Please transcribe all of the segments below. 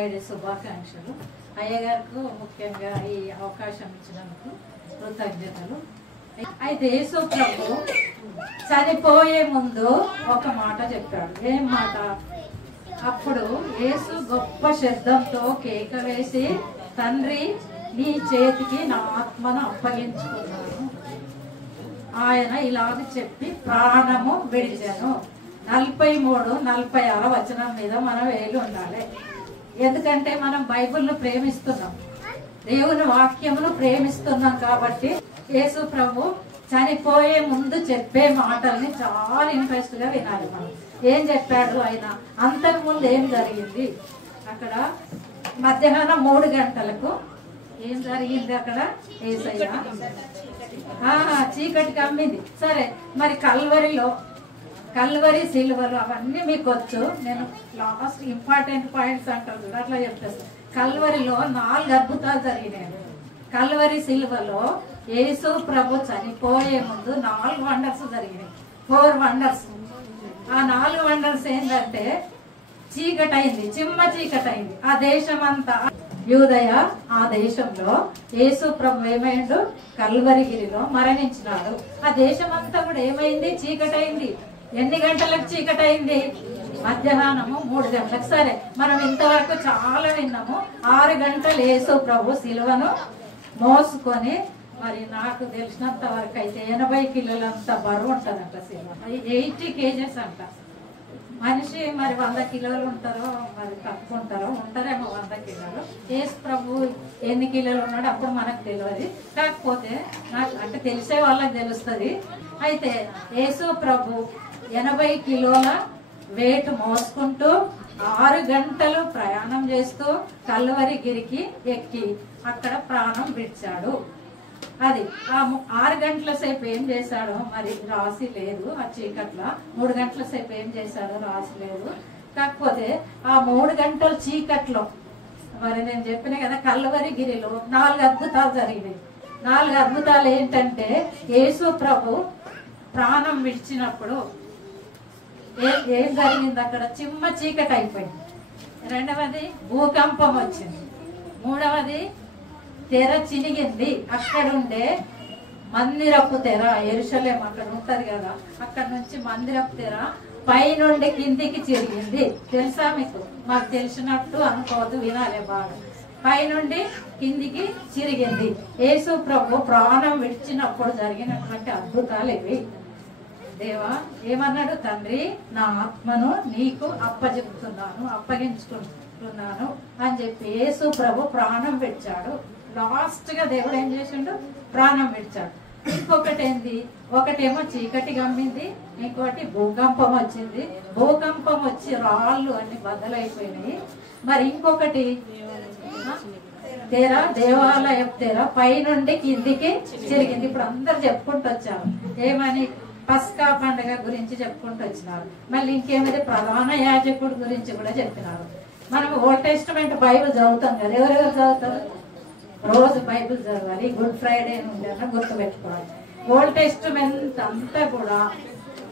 Friday శుభాకాంక్షలు. అయ్యగారికి ముఖ్యంగా ఈ అవకాశం ఇచ్చినందుకు కృతజ్ఞతలు. అయితే యేసు ప్రభు చనిపోయే ముందు ఒక మాట చెప్పాడు. ఏం మాట? అప్పుడు యేసు గొప్ప శబ్దంతో కేక వేసి, తండ్రి నీ చేతికి నా ఆత్మను అప్పగించుకున్నాను. ఆయన ఇలాగ చెప్పి ప్రాణము విడిచాను. 43, 46 వచనం మీద మనం వేలు ఉండాలి. ఎందుకంటే మనం బైబిల్ను ప్రేమిస్తున్నాం, దేవుని వాక్యమును ప్రేమిస్తున్నాం. కాబట్టి యేసు ప్రభు చనిపోయే ముందు చెప్పే మాటల్ని చాలా ఇంట్రెస్ట్ గా వినాలి. మనం ఏం చెప్పాడు ఆయన? అంతకు ముందు ఏం జరిగింది? అక్కడ మధ్యాహ్నం 3 గంటలకు ఏం జరిగింది? అక్కడ యేసయ్య చీకటి కమ్మింది. సరే, మరి కల్వరి సిలువలు అవన్నీ మీకు వచ్చు. నేను లాస్ట్ ఇంపార్టెంట్ పాయింట్స్ అంటారు కదా, అట్లా చెప్పేస్తాను. కల్వరిలో 4 అద్భుతాలు జరిగినాయి. కల్వరి సిలువలో యేసు ప్రభు చనిపోయే ముందు 4 వండర్స్ జరిగినాయి. 4 వండర్స్. ఆ 4 వండర్స్ ఏంటంటే, చీకటి అయింది, చిమ్మ చీకటి అయింది ఆ దేశం అంతా. యూదయ ఆ దేశంలో యేసు ప్రభు ఏమైండు? కల్వరిగిరిలో మరణించినాడు. ఆ దేశం అంతా కూడా ఏమైంది? చీకటి అయింది. ఎన్ని గంటలకు చీకటి అయింది? మధ్యాహ్నము 3 గంటలకు. సరే, మనం ఇంతవరకు చాలా విన్నాము. 6 గంటలు యేసు ప్రభు సిలువను మోసుకొని, మరి నాకు తెలిసినంత వరకు అయితే 80 కిలోలంత బరువు ఉంటదంట సిలువ. 80 kgs అంట. మనిషి మరి 100 కిలోలు ఉంటారో, మరి తక్కువ ఉంటారేమో 100 కిలోలు. యేసు ప్రభు ఎన్ని కిలోలు ఉన్నాడో అప్పుడు మనకు తెలియదు. కాకపోతే నాకు అంటే తెలిసే వాళ్ళకి తెలుస్తుంది. అయితే యేసు ప్రభు 80 కిలోల వెయిట్ మోసుకుంటూ 6 గంటలు ప్రయాణం చేస్తూ కల్వరిగిరికి ఎక్కి అక్కడ ప్రాణం విడిచాడు. అది ఆ 6 గంటల సేపు ఏం చేశాడో మరి రాసి లేదు. ఆ చీకట్ల 3 గంటల సేపు ఏం చేశాడో రాసి లేదు. కాకపోతే ఆ 3 గంటల చీకట్లో మరి నేను చెప్పిన కదా, కల్వరిగిరిలో 4 అద్భుతాలు జరిగినాయి. 4 అద్భుతాలు ఏంటంటే, యేసు ప్రభు ప్రాణం విడిచినప్పుడు ఏం జరిగింది? అక్కడ చిమ్మ చీకటి అయిపోయింది. 2వది భూకంపం వచ్చింది. 3వది తెర చినిగింది. అక్కడుండే మందిరపు తెర, యెరూషలేము అక్కడ ఉంటది కదా, అక్కడ నుంచి మందిరపు తెర పైనుండి కిందికి చిరిగింది. తెలుసా మీకు? మాకు తెలిసినట్టు అనుకోవద్దు, వినాలే బాగా. పైనుండి కిందికి చిరిగింది. యేసు ప్రభు ప్రాణం విడిచినప్పుడు జరిగినటువంటి అద్భుతాలు ఇవి. దేవా ఏమన్నాడు? తండ్రి నా ఆత్మను నీకు అప్పగించుకుంటున్నాను అని చెప్పి యేసు ప్రభు ప్రాణం విడిచాడు. లాస్ట్ గా దేవుడు ఏం చేసిండు? ప్రాణం విడిచాడు. ఇంకొకటి ఏంది? ఒకటేమో చీకటి గమ్మింది, ఇంకోటి భూకంపం వచ్చింది. భూకంపం వచ్చి రాళ్ళు అన్ని బద్దలైపోయినాయి. మరి ఇంకొకటి తెర, దేవాలయం తెర పైనుండి కిందికి చిరిగింది. ఇప్పుడు అందరు చెప్పుకుంటూ వచ్చారు. ఏమని? పస్కా పండుగ గురించి చెప్పుకుంటూ వచ్చినారు. మళ్ళీ ఇంకేమైతే ప్రధాన యాజకుడు గురించి కూడా చెప్పినారు. మనం ఓల్డ్ టెస్టిమెంట్ బైబిల్ చదువుతాం కదా, ఎవరెవరు చదువుతారు? రోజు బైబిల్ చదవాలి. గుడ్ ఫ్రైడే నుండి అన్న గుర్తుపెట్టుకోవాలి. ఓల్డ్ టెస్టిమెంట్ అంతా కూడా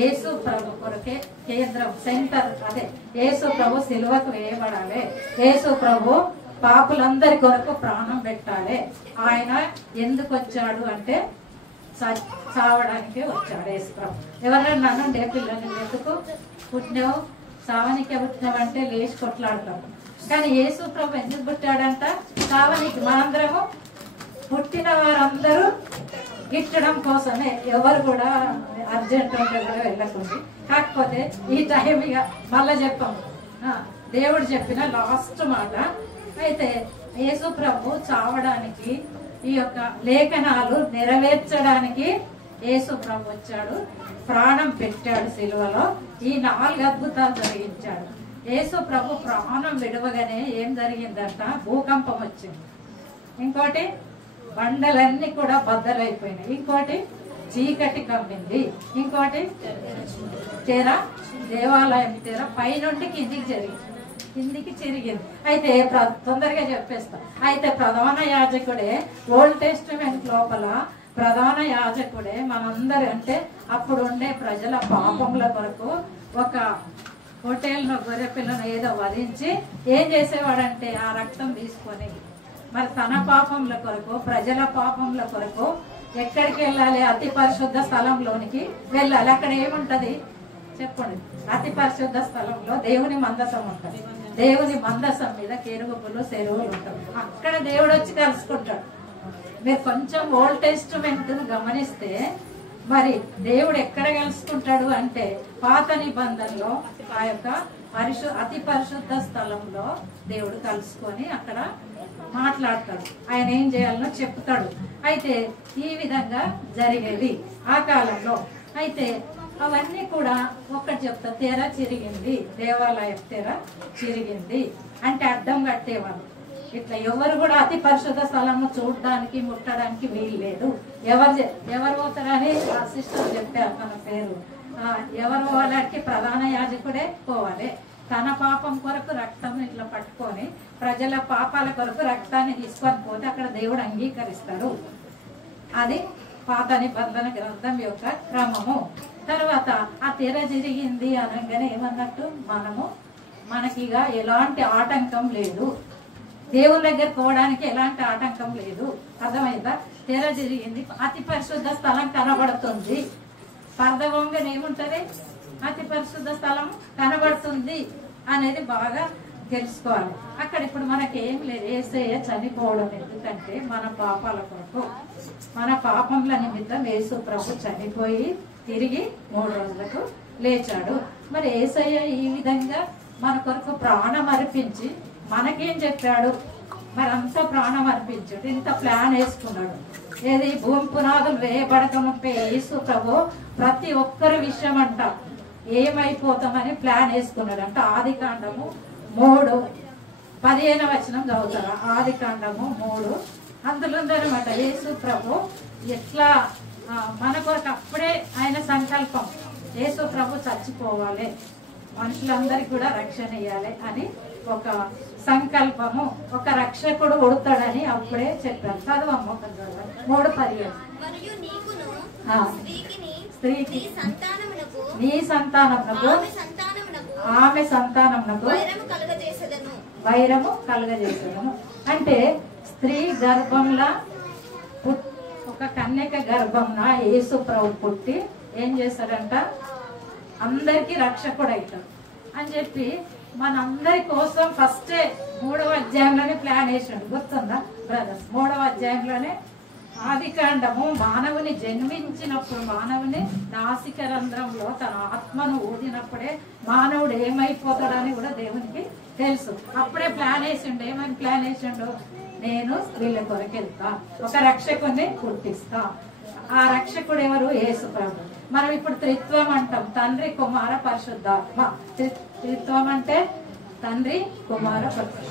యేసు ప్రభు కొరకే కేంద్రం, సెంటర్. అదే యేసు ప్రభు సిలువకు వేయబడాలి. యేసు ప్రభు పాపులందరి కొరకు ప్రాణం పెట్టాలి. ఆయన ఎందుకు వచ్చాడు అంటే చావడానికి వచ్చాడు యేసు ప్రభు. ఎవరైనా నన్ను పిల్లలు ఎందుకు పుట్టినావు, చావనికే పుట్టినావు అంటే లేచి కొట్లాడతాము. కానీ యేసు ప్రభు ఎందుకు పుట్టాడంట? చావనికి. మనందరము పుట్టిన వారందరూ గిట్టడం కోసమే. ఎవరు కూడా అర్జెంట్ ఉంటే కూడా వెళ్ళకుండా. కాకపోతే ఈ టైం ఇక మళ్ళా చెప్పాము, దేవుడు చెప్పిన లాస్ట్ మాట. అయితే యేసు ప్రభు చావడానికి, ఈ యొక్క లేఖనాలు నెరవేర్చడానికి యేసు ప్రభు వచ్చాడు, ప్రాణం పెట్టాడు సిలువలో. ఈ 4 అద్భుతాలు జరిగించాడు. యేసు ప్రభు ప్రాణం విడవగానే ఏం జరిగిందంట? భూకంపం వచ్చింది. ఇంకోటి బండలన్నీ కూడా బద్దలైపోయినాయి. ఇంకోటి చీకటి కమ్మింది. ఇంకోటి తెర, దేవాలయం తెర పైనుండి కిందికి చిరిగింది. అయితే తొందరగా చెప్పేస్తా. అయితే ప్రధాన యాజకుడే, ఓల్డ్ టెస్టిమెంట్ లోపల ప్రధాన యాజకుడే మనందరి అంటే అప్పుడు ఉండే ప్రజల పాపముల కొరకు ఒక హోటల్ను గొర్రె పిల్లను ఏదో వధించి ఏం చేసేవాడంటే ఆ రక్తం తీసుకొని మరి తన పాపంల కొరకు, ప్రజల పాపంల కొరకు ఎక్కడికి వెళ్ళాలి? అతి పరిశుద్ధ స్థలంలోనికి వెళ్ళాలి. అక్కడ ఏముంటది చెప్పండి? అతి పరిశుద్ధ స్థలంలో దేవుని మందసం ఉంటుంది. దేవుని మందసం మీద కెరూబులు చెరువులు ఉంటాయి. అక్కడ దేవుడు వచ్చి కలుసుకుంటాడు. మీరు కొంచెం ఓల్డ్ టెస్టిమెంట్ గమనిస్తే మరి దేవుడు ఎక్కడ కలుసుకుంటాడు అంటే పాత నిబంధనలో ఆ యొక్క అతి పరిశుద్ధ స్థలంలో దేవుడు కలుసుకొని అక్కడ మాట్లాడతాడు. ఆయన ఏం చేయాలనో చెప్తాడు. అయితే ఈ విధంగా జరిగేది ఆ కాలంలో. అయితే అవన్నీ కూడా ఒక్కటి చెప్తా, తెర చిరిగింది, దేవాలయం తెర చిరిగింది అంటే అడ్డం కట్టేవాళ్ళు. ఇట్లా ఎవరు కూడా అతి పరిశుద్ధ స్థలము చూడడానికి ముట్టడానికి వీలు లేదు. ఎవరు పోతారని ఆ సిస్టర్ చెప్పారు మన పేరు. ఎవరు పోవాలంటే ప్రధాన యాజకుడే పోవాలి. తన పాపం కొరకు రక్తం ఇట్లా పట్టుకొని ప్రజల పాపాల కొరకు రక్తాన్ని తీసుకొని పోతే అక్కడ దేవుడు అంగీకరిస్తాడు. అది పాత నిబంధన గ్రంథం యొక్క క్రమము. తర్వాత ఆ తెర జరిగింది అనగానే ఏమన్నట్టు మనకిగా ఎలాంటి ఆటంకం లేదు, దేవుని దగ్గర పోవడానికి ఎలాంటి ఆటంకం లేదు. అర్థమైందా? తెర జరిగింది, అతి పరిశుద్ధ స్థలం కనబడుతుంది. పర్దవంగా ఏముంటది? అతి పరిశుద్ధ స్థలం కనబడుతుంది అనేది బాగా తెలుసుకోవాలి. అక్కడ ఇప్పుడు మనకి ఏం లేదు. యేసయ్య చనిపోవడం ఎందుకంటే మన పాపాల కొరకు, మన పాపంల నిమిత్తం యేసు ప్రభు చనిపోయి తిరిగి 3 రోజులకు లేచాడు. మరి యేసయ్య ఈ విధంగా మన కొరకు ప్రాణం అర్పించి మనకేం చెప్పాడు? మరి అంత ప్రాణం అర్పించాడు, ఇంత ప్లాన్ వేసుకున్నాడు. ఏది? భూమి పునాదులు వేయబడక ముప్పే యేసు ప్రభు ప్రతి ఒక్కరి విషయం అంట ఏమైపోతామని ప్లాన్ వేసుకున్నాడు అంట. ఆదికాండము 3:15 చదువుతారా? ఆదికాండము 3 అందులో ఉందనమాట. యేసు ప్రభు ఎట్లా మన కొరకు అప్పుడే ఆయన సంకల్పం, యేసు ప్రభు చచ్చిపోవాలి, మనుషులందరికీ కూడా రక్షణ ఇవ్వాలి అని ఒక సంకల్పము, ఒక రక్షకుడు ఉడతాడని అప్పుడే చెప్పారు. చదవమ్మ 3:15. స్త్రీకి నీ సంతానమునకు ఆమె సంతానమునకు వైరము కలుగజేసెదను. అంటే స్త్రీ గర్భంలా ఒక కన్యక గర్భంన యేసు ప్రభు పుట్టి ఏం చేశాడంట? అందరికి రక్షకుడు అవుతాడు అని చెప్పి మనందరి కోసం ఫస్టే 3వ అధ్యాయంలోనే ప్లాన్ వేసాడు. గుర్తుందా బ్రదర్స్? 3వ అధ్యాయంలోనే ఆదికాండము మానవుని జన్మించినప్పుడు, మానవుని నాసిక రంధ్రంలో తన ఆత్మను ఊదినప్పుడే మానవుడు ఏమైపోతాడని కూడా దేవునికి తెలుసు. అప్పుడే ప్లాన్ వేసిండు. ఏమని ప్లాన్ వేసిండు? నేను వీళ్ళ కొరకు వెళ్తా, ఒక రక్షకుడిని పుట్టిస్తా. ఆ రక్షకుడు ఎవరు? యేసు ప్రభు. మనం ఇప్పుడు త్రిత్వం అంటాం, తండ్రి కుమార పరిశుద్ధాత్మ. త్రిత్వం అంటే తండ్రి కుమార,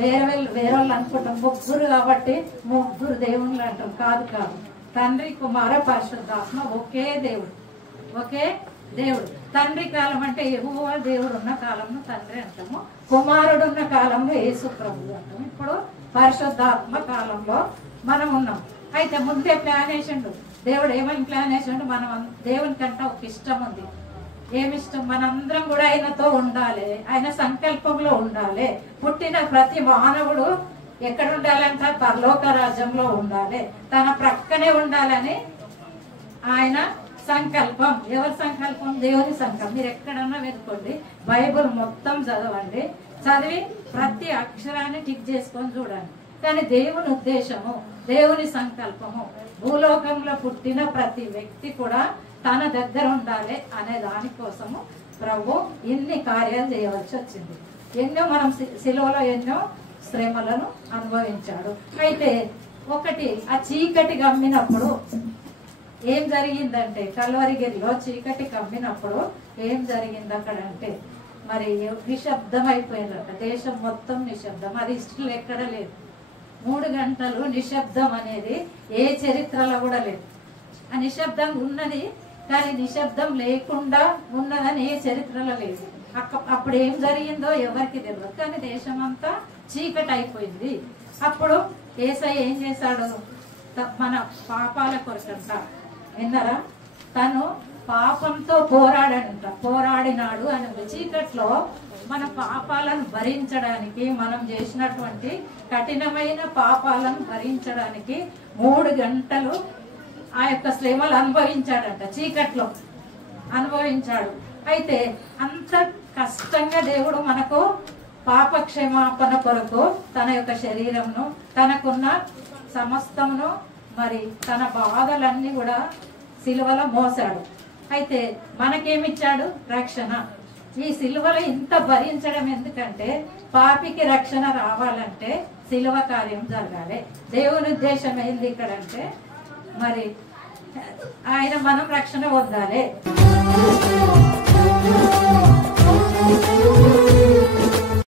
వేరే వాళ్ళు అనుకుంటాం ముగ్గురు కాబట్టి ముగ్గురు దేవుళ్ళు అంటాం. కాదు కాదు, తండ్రి కుమార పరిశుద్ధాత్మ ఒకే దేవుడు, ఒకే దేవుడు. తండ్రి కాలం అంటే యెహోవా దేవుడు ఉన్న కాలంలో తండ్రి అంటాము, కుమారుడు ఉన్న కాలంలో యేసు ప్రభు అంటాము. ఇప్పుడు పరిశుద్ధాత్మ కాలంలో మనం ఉన్నాం. అయితే ముందే ప్లాన్ వేసిండు దేవుడు. ఏమని ప్లాన్ వేసిండు? మనం దేవుని కంటే ఒక ఇష్టం ఉంది. ఏమిష్టం? మనందరం కూడా ఆయనతో ఉండాలి, ఆయన సంకల్పంలో ఉండాలి. పుట్టిన ప్రతి మానవుడు ఎక్కడ ఉండాలంట? పరలోక రాజ్యంలో ఉండాలి, తన ప్రక్కనే ఉండాలని ఆయన సంకల్పం. ఎవరి సంకల్పం? దేవుని సంకల్పం. మీరు ఎక్కడన్నా వెతుకోండి, బైబుల్ మొత్తం చదవండి, చదివి ప్రతి అక్షరాన్ని టిక్ చేసుకొని చూడండి. కానీ దేవుని ఉద్దేశము, దేవుని సంకల్పము భూలోకంలో పుట్టిన ప్రతి వ్యక్తి కూడా తన దగ్గర ఉండాలి అనే దానికోసము ప్రభు ఎన్ని కార్యాలు చేయవలసి వచ్చింది. ఎన్నో మనం శిలువలో ఎన్నో శ్రమలను అనుభవించాడు. అయితే ఒకటి, ఆ చీకటి కమ్మినప్పుడు ఏం జరిగిందంటే, కల్వరిగిరిలో చీకటి కమ్మినప్పుడు ఏం జరిగింది అక్కడ అంటే మరి నిశ్శబ్దం అయిపోయిందట. దేశం మొత్తం నిశ్శబ్దం. అది హిస్టరీలో ఎక్కడ లేదు. 3 గంటలు నిశ్శబ్దం అనేది ఏ చరిత్రలో కూడా లేదు. ఆ నిశ్శబ్దం ఉన్నది, కానీ నిశ్శబ్దం లేకుండా ఉన్నదని ఏ చరిత్రలో లేదు. అప్పుడు ఏం జరిగిందో ఎవరికి తెలియదు, కానీ దేశం అంతా చీకటి అయిపోయింది. అప్పుడు యేసయ్య ఏం చేశాడు? మన పాపాల కొరకంట విన్నారా? తను పాపంతో పోరాడినాడు అని ఉంది. చీకట్లో మన పాపాలను భరించడానికి, మనం చేసినటువంటి కఠినమైన పాపాలను భరించడానికి 3 గంటలు ఆ యొక్క శ్రమలు అనుభవించాడంట, చీకట్లో అనుభవించాడు. అయితే అంత కష్టంగా దేవుడు మనకు పాప క్షమాపణ కొరకు తన యొక్క శరీరంను, తనకున్న సమస్తమును, మరి తన బాధలన్నీ కూడా సిలువలో మోసాడు. అయితే మనకేమిచ్చాడు? రక్షణ. ఈ సిలువలో ఇంత భరించడం ఎందుకంటే పాపికి రక్షణ రావాలంటే సిలువ కార్యం జరగాలి. దేవుని ఉద్దేశం ఏంది ఇక్కడంటే మరి మనం రక్షణ పొందాలి.